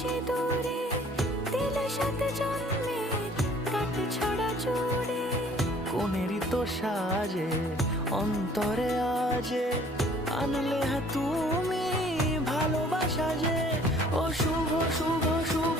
সিঁদুরে দিলে সাথে জন্মের কাট ছড়া জুড়ে। কোনেরই তো সাজে অন্তরে আজে আনলে তুমি ভালোবাসা যে। ও শুভ শুভ শুভ